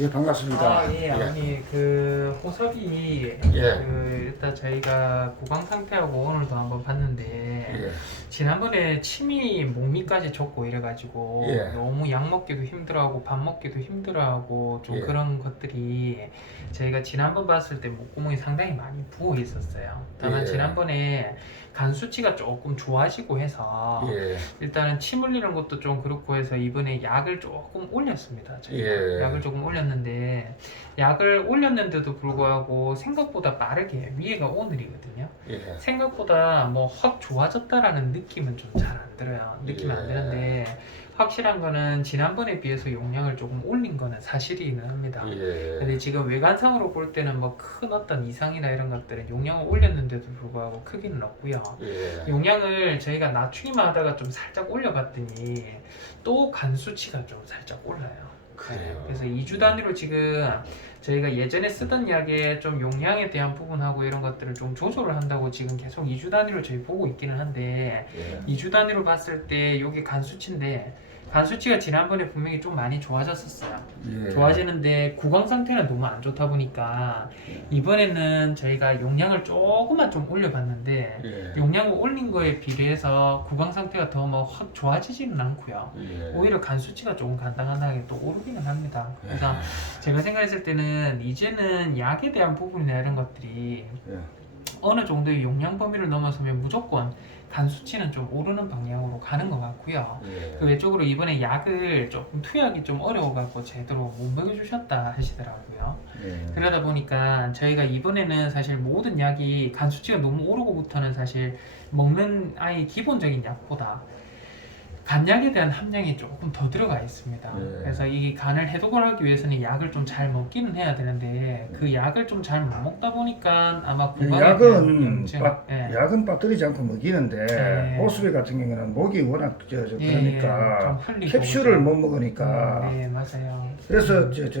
예, 반갑습니다. 예, 아니 그 호섭이 예. 일단 저희가 구강 상태하고 오늘도 한번 봤는데 예. 지난번에 침이 목미까지 젖고 이래가지고 예. 너무 약 먹기도 힘들어하고 밥 먹기도 힘들어하고 좀 예. 그런 것들이 저희가 지난번 봤을 때 목구멍이 상당히 많이 부어 있었어요. 다만 예. 지난번에 간 수치가 조금 좋아지고 해서 예. 일단은 침 흘리는 것도 좀 그렇고 해서 이번에 약을 조금 올렸습니다. 저희가 예. 약을 조금 올렸는데 약을 올렸는데도 불구하고 생각보다 빠르게 위에가 오늘이거든요. 예. 생각보다 뭐 확 좋아졌다라는 느낌은 좀 잘 안 들어요. 느낌은 안 예. 드는데 확실한 거는 지난번에 비해서 용량을 조금 올린 거는 사실이기는 합니다. 예. 근데 지금 외관상으로 볼 때는 뭐 큰 어떤 이상이나 이런 것들은 용량을 올렸는데도 불구하고 크기는 없고요. 예. 용량을 저희가 낮추기만 하다가 좀 살짝 올려봤더니 또 간 수치가 좀 살짝 올라요. 그래요. 그래서 2주 단위로 지금 저희가 예전에 쓰던 약의 좀 용량에 대한 부분하고 이런 것들을 좀 조절을 한다고 지금 계속 2주 단위로 저희 보고 있기는 한데 예. 2주 단위로 봤을 때 이게 간 수치인데 간 수치가 지난번에 분명히 좀 많이 좋아졌었어요. 예. 좋아지는데 구강 상태는 너무 안 좋다 보니까 이번에는 저희가 용량을 조금만 좀 올려봤는데 예. 용량을 올린 거에 비례해서 구강 상태가 더 뭐 확 좋아지지는 않고요. 예. 오히려 간 수치가 조금 간당간당하게 또 오르기는 합니다. 그래서 제가 생각했을 때는 이제는 약에 대한 부분이나 이런 것들이 예. 어느 정도의 용량 범위를 넘어서면 무조건 간 수치는 좀 오르는 방향으로 가는 것 같고요. 예. 그 외적으로 이번에 약을 조금 투약이 좀 어려워갖고 제대로 못 먹여주셨다 하시더라고요. 예. 그러다 보니까 저희가 이번에는 사실 모든 약이 간 수치가 너무 오르고부터는 사실 먹는 아이 기본적인 약보다 간약에 대한 함량이 조금 더 들어가 있습니다. 예. 그래서 이 간을 해독을 하기 위해서는 약을 좀 잘 먹기는 해야 되는데 그 약을 좀 잘 못 먹다 보니까 아마 구강에 대한 염증, 약은 빠뜨리지 않고 먹이는데 예. 호수비 같은 경우는 목이 워낙 예, 그러니까 좀 흘리고 캡슐을 그죠. 못 먹으니까 네, 맞아요. 그래서 저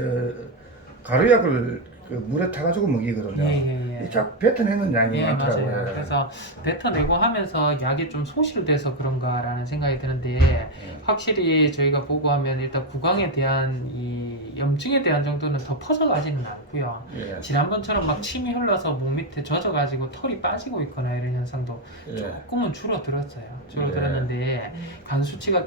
가루약을 그 물에 타가지고 먹이거든요. 예. 이 자꾸 뱉어내는 양이 예, 많더라고요. 맞아요. 그래서 뱉어내고 하면서 약이 좀 소실돼서 그런가라는 생각이 드는데 예. 확실히 저희가 보고 하면 일단 구강에 대한 이 염증에 대한 정도는 더 퍼져가지는 않고요. 예. 지난번처럼 막 침이 흘러서 몸 밑에 젖어가지고 털이 빠지고 있거나 이런 현상도 예. 조금은 줄어들었어요. 줄어들었는데 간 수치가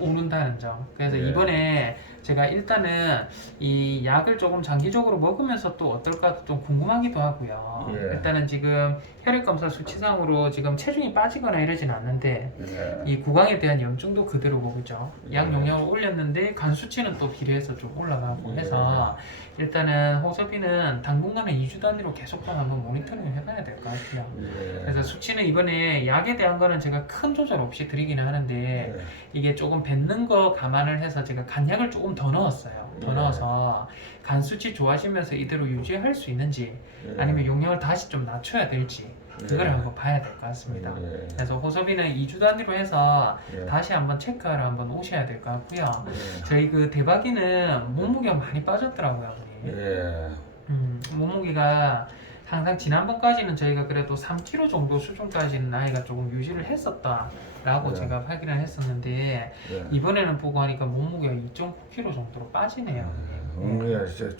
오른다는 점. 그래서 예. 이번에 제가 일단은 이 약을 조금 장기적으로 먹으면서 또 어떨까 좀 궁금하기도 하고요. 예. 일단은 지금 혈액 검사 수치상으로 지금 체중이 빠지거나 이러진 않는데 예. 이 구강에 대한 염증도 그대로고 그죠. 약 예. 용량을 올렸는데 간 수치는 또 비례해서 좀 올라가고 해서 일단은 호섭이는 당분간은 2주 단위로 계속 한번 모니터링을 해봐야 될 것 같아요. 예. 그래서 수치는 이번에 약에 대한 거는 제가 큰 조절 없이 드리기는 하는데 예. 이게 조금 뱉는 거 감안을 해서 제가 간약을 조금 더 넣었어요. 더 예. 넣어서 간 수치 좋아지면서 이대로 유지할 수 있는지 예. 아니면 용량을 다시 좀 낮춰야 될지 그걸 예. 한번 봐야 될 것 같습니다. 예. 그래서 호섭이는 2주 단위로 해서 예. 다시 한번 체크하러 한번 오셔야 될 것 같고요. 예. 저희 그 대박이는 몸무게가 많이 빠졌더라고요. 어머니. 예. 몸무게가 항상 지난번까지는 저희가 그래도 3kg 정도 수준까지는 아이가 조금 유지를 했었다라고 네. 제가 확인을 했었는데 예. 이번에는 보고 하니까 몸무게가 2.9kg 정도로 빠지네요. 예. 진짜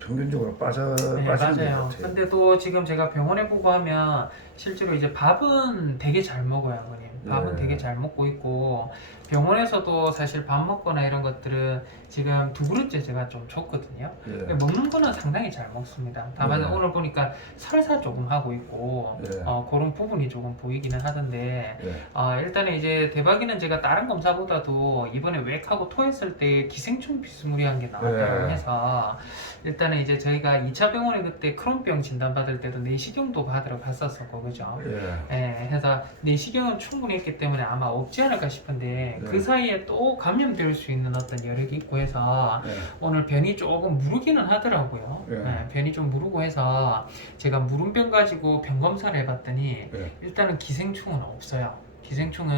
평균적으로 빠지는 네, 것 맞아요. 같아요. 근데 또 지금 제가 병원에 보고 하면 실제로 이제 밥은 되게 잘 먹어요, 어머님. 밥은 네. 되게 잘 먹고 있고 병원에서도 사실 밥 먹거나 이런 것들은 지금 2그릇째 제가 좀 줬거든요. 예. 근데 먹는 거는 상당히 잘 먹습니다. 다만 네. 오늘 보니까 설사 조금 하고 있고 네. 그런 부분이 조금 보이기는 하던데 예. 일단은 이제 대박이는 제가 다른 검사보다도 이번에 웩하고 토했을 때 기생충 비스무리한 게 나왔다고 네. 해서 일단은 이제 저희가 2차 병원에 그때 크론병 진단받을 때도 내시경도 받으러 갔었었고 그죠? 예. 예, 해서 내시경은 충분히 했기 때문에 아마 없지 않을까 싶은데 네. 그 사이에 또 감염될 수 있는 어떤 여력이 있고 해서 예. 오늘 변이 조금 무르기는 하더라고요. 네. 예, 변이 좀 무르고 해서 제가 무름병 가지고 병 검사를 해봤더니 예. 일단은 기생충은 없어요. 기생충은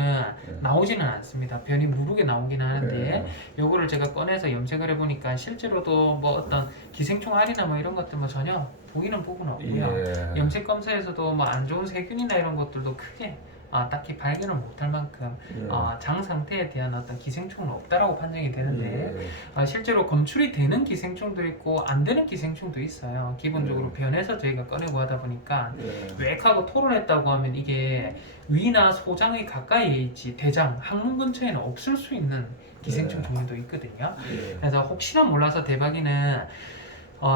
네. 나오지는 않습니다. 변이 무르게 나오기는 하는데 예. 요거를 제가 꺼내서 염색을 해보니까 실제로도 뭐 어떤 기생충 알이나 뭐 이런 것들 뭐 전혀 보이는 부분은 없고요. 예. 염색 검사에서도 뭐 안 좋은 세균이나 이런 것들도 크게 딱히 발견을 못할 만큼 예. 장 상태에 대한 어떤 기생충은 없다라고 판정이 되는데 예. 실제로 검출이 되는 기생충도 있고 안 되는 기생충도 있어요. 기본적으로 변해서 저희가 꺼내고 하다 보니까 예. 웩하고 토를 했다고 하면 이게 위나 소장의 가까이에 있지 대장, 항문 근처에는 없을 수 있는 기생충 종류도 있거든요. 예. 그래서 혹시나 몰라서 대박이는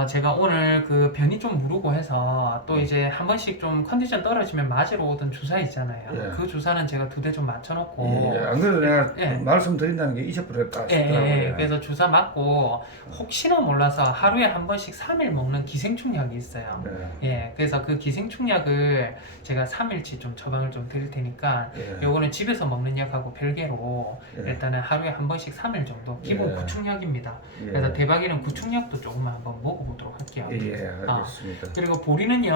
제가 오늘 그 변이 좀 무르고 해서 또 이제 한 번씩 좀 컨디션 떨어지면 맞으러 오던 주사 있잖아요. 예. 그 주사는 제가 2대 좀 맞춰놓고 예. 안 그래도 내가 예. 말씀드린다는 게 잊어버렸다 예, 싶더라고요. 예. 그래서 주사 맞고 혹시나 몰라서 하루에 한 번씩 3일 먹는 기생충 약이 있어요. 예. 예, 그래서 그 기생충 약을 제가 3일치 좀 처방을 좀 드릴 테니까 예. 요거는 집에서 먹는 약하고 별개로 예. 일단은 하루에 한 번씩 3일 정도 기본 예. 구충약입니다. 예. 그래서 대박이는 구충약도 조금만 한번 먹어보도록 할게요. 예, 알겠습니다. 그리고 보리는요,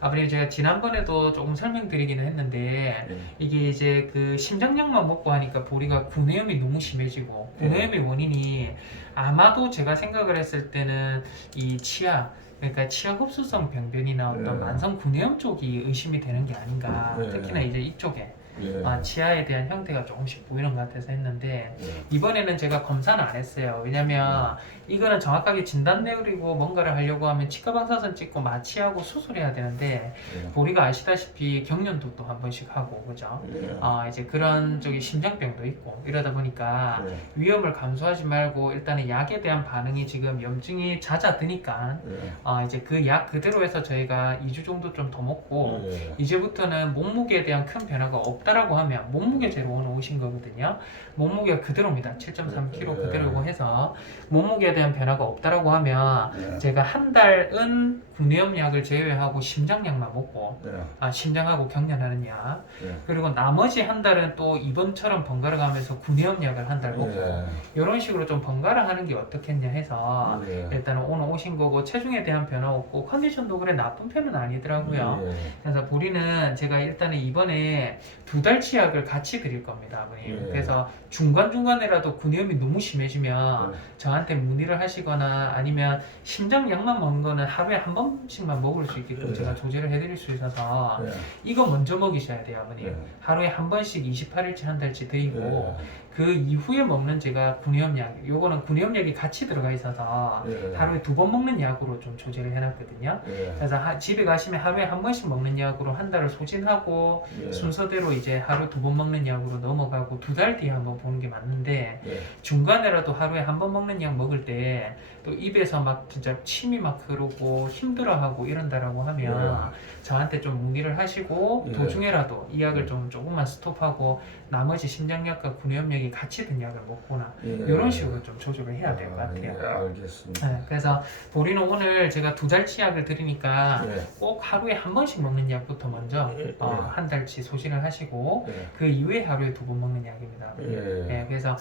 아버님 제가 지난번에도 조금 설명드리기는 했는데 예. 이게 이제 그 심장약만 먹고 하니까 보리가 구내염이 너무 심해지고 구내염의 원인이 아마도 제가 생각을 했을 때는 이 치아 그러니까 치아 흡수성 병변이나 어떤 예. 만성 구내염 쪽이 의심이 되는 게 아닌가. 예. 특히나 이제 이쪽에 예. 치아에 대한 형태가 조금씩 보이는 것 같아서 했는데 예. 이번에는 제가 검사는 안 했어요. 왜냐면 이거는 정확하게 진단 내리고 뭔가를 하려고 하면 치과 방사선 찍고 마취하고 수술해야 되는데 예. 보리가 아시다시피 경련도 한 번씩 하고 그죠? 예. 이제 그런 저기 심장병도 있고 이러다 보니까 예. 위험을 감수하지 말고 일단은 약에 대한 반응이 지금 염증이 잦아드니까 예. 이제 그 약 그대로 해서 저희가 2주 정도 좀 더 먹고 예. 이제부터는 몸무게에 대한 큰 변화가 없다라고 하면 몸무게제로 오늘 오신 거거든요. 몸무게가 그대로입니다. 7.3kg 그대로고 해서 몸무게에 대한 변화가 없다라고 하면 예. 제가 한 달은 구내염 약을 제외하고 심장약만 먹고 예. 심장하고 경련하는 약 예. 그리고 나머지 한 달은 또 이번처럼 번갈아 가면서 구내염 약을 한 달 먹고 이런 식으로 좀 번갈아 하는 게 어떻겠냐 해서 예. 일단은 오늘 오신 거고 체중에 대한 변화 없고 컨디션도 그래 나쁜 편은 아니더라고요. 예. 그래서 보리는 제가 일단은 이번에 2달치 약을 같이 드릴 겁니다, 아버님. 예. 그래서 중간중간에라도 구내염이 너무 심해지면 저한테 문의를 하시거나 아니면 심장약만 먹는 거는 하루에 한 번씩만 먹을 수 있게끔 예. 제가 조제를 해드릴 수 있어서 예. 이거 먼저 먹이셔야 돼요, 아버님. 예. 하루에 한 번씩 28일치 한 달치 드리고 예. 그 이후에 먹는 제가 구내염약, 요거는 구내염약이 같이 들어가 있어서 예. 하루에 2번 먹는 약으로 좀 조제를 해놨거든요. 예. 그래서 집에 가시면 하루에 한 번씩 먹는 약으로 한 달을 소진하고 예. 순서대로 이제 하루 2번 먹는 약으로 넘어가고 2달 뒤에 한번 보는 게 맞는데 예. 중간에라도 하루에 한 번 먹는 약 먹을 때 또 입에서 막 진짜 침이 막 흐르고 힘들어하고 이런다라고 하면 저한테 좀 문의를 하시고 예. 도중에라도 이 약을 좀 조금만 스톱하고 나머지 심장약과 구내염약이 같이 든 약을 먹거나 예. 이런 식으로 좀 조절을 해야 될 것 같아요. 예. 알겠습니다. 네, 그래서 보리는 오늘 제가 2달치 약을 드리니까 예. 꼭 하루에 한 번씩 먹는 약부터 먼저 예. 한 달치 소진을 하시고 예. 그 이후에 하루에 2번 먹는 약입니다. 예. 네, 그래서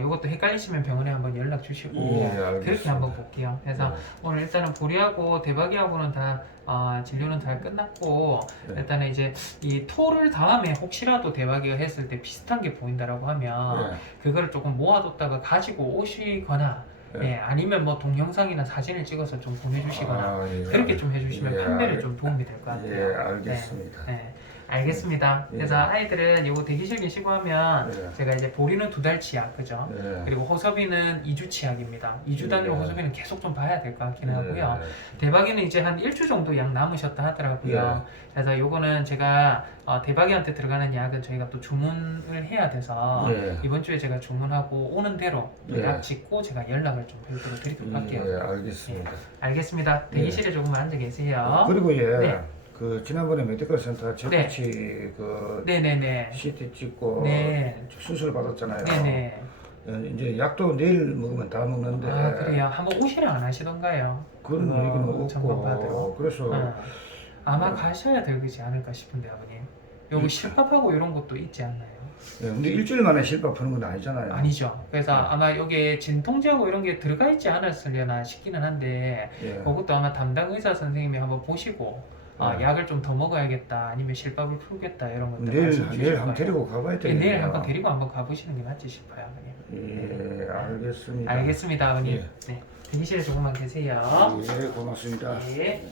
이것도 헷갈리시면 병원에 한번 연락 주시고 예, 알겠습니다. 그렇게 한번 볼게요. 그래서 예. 오늘 일단은 보리하고 대박이하고는 다 진료는 잘 끝났고 네. 일단은 이제 이 토를 다음에 혹시라도 대박이가 했을 때 비슷한 게 보인다라고 하면 예. 그거를 조금 모아뒀다가 가지고 오시거나 네. 아니면 뭐 동영상이나 사진을 찍어서 좀 보내주시거나 예. 그렇게 좀 해주시면 예, 판매에 좀 도움이 될 것 같아요. 예, 알겠습니다. 네, 알겠습니다. 예. 그래서 아이들은 요거 대기실 계시고 하면 예. 제가 이제 보리는 2달치 약, 그죠? 예. 그리고 호섭이는 2주치 약입니다. 2주 단위로 예. 호섭이는 계속 좀 봐야 될 것 같긴 하고요. 예. 대박이는 이제 한 1주 정도 약 남으셨다 하더라고요. 그래서 요거는 제가 대박이한테 들어가는 약은 저희가 또 주문을 해야 돼서 예. 이번 주에 제가 주문하고 오는 대로 또 예. 약 짓고 제가 연락을 좀 별도로 드리도록 할게요. 예, 알겠습니다. 알겠습니다. 대기실에 조금 앉아 계세요. 그리고 네. 그 지난번에 메디컬 센터 저같이 그 네네네. CT 찍고 네. 수술 받았잖아요. 네네. 이제 약도 내일 먹으면 다 먹는데 그래요. 한번 오시라 안 하시던가요? 그런 그거 얘기는 점검 받으러. 없고 그래서 아마 가셔야 되지 않을까 싶은데 아버님. 요거 실밥하고 이런 것도 있지 않나요? 근데 일주일 만에 실밥 푸는 건 아니잖아요. 아니죠. 그래서 아마 여기에 진통제하고 이런 게 들어가 있지 않았으려나 싶기는 한데 예. 그것도 아마 담당 의사 선생님이 한번 보시고 약을 좀 더 먹어야겠다 아니면 실밥을 풀겠다 이런 것들 내일 한번 데리고 가봐야 되겠네요. 내일 한번 데리고 한번 가보시는 게 맞지 싶어요 아버님. 예, 알겠습니다. 알겠습니다 아버님. 예. 네, 대기실에 조금만 계세요. 예, 고맙습니다. 네.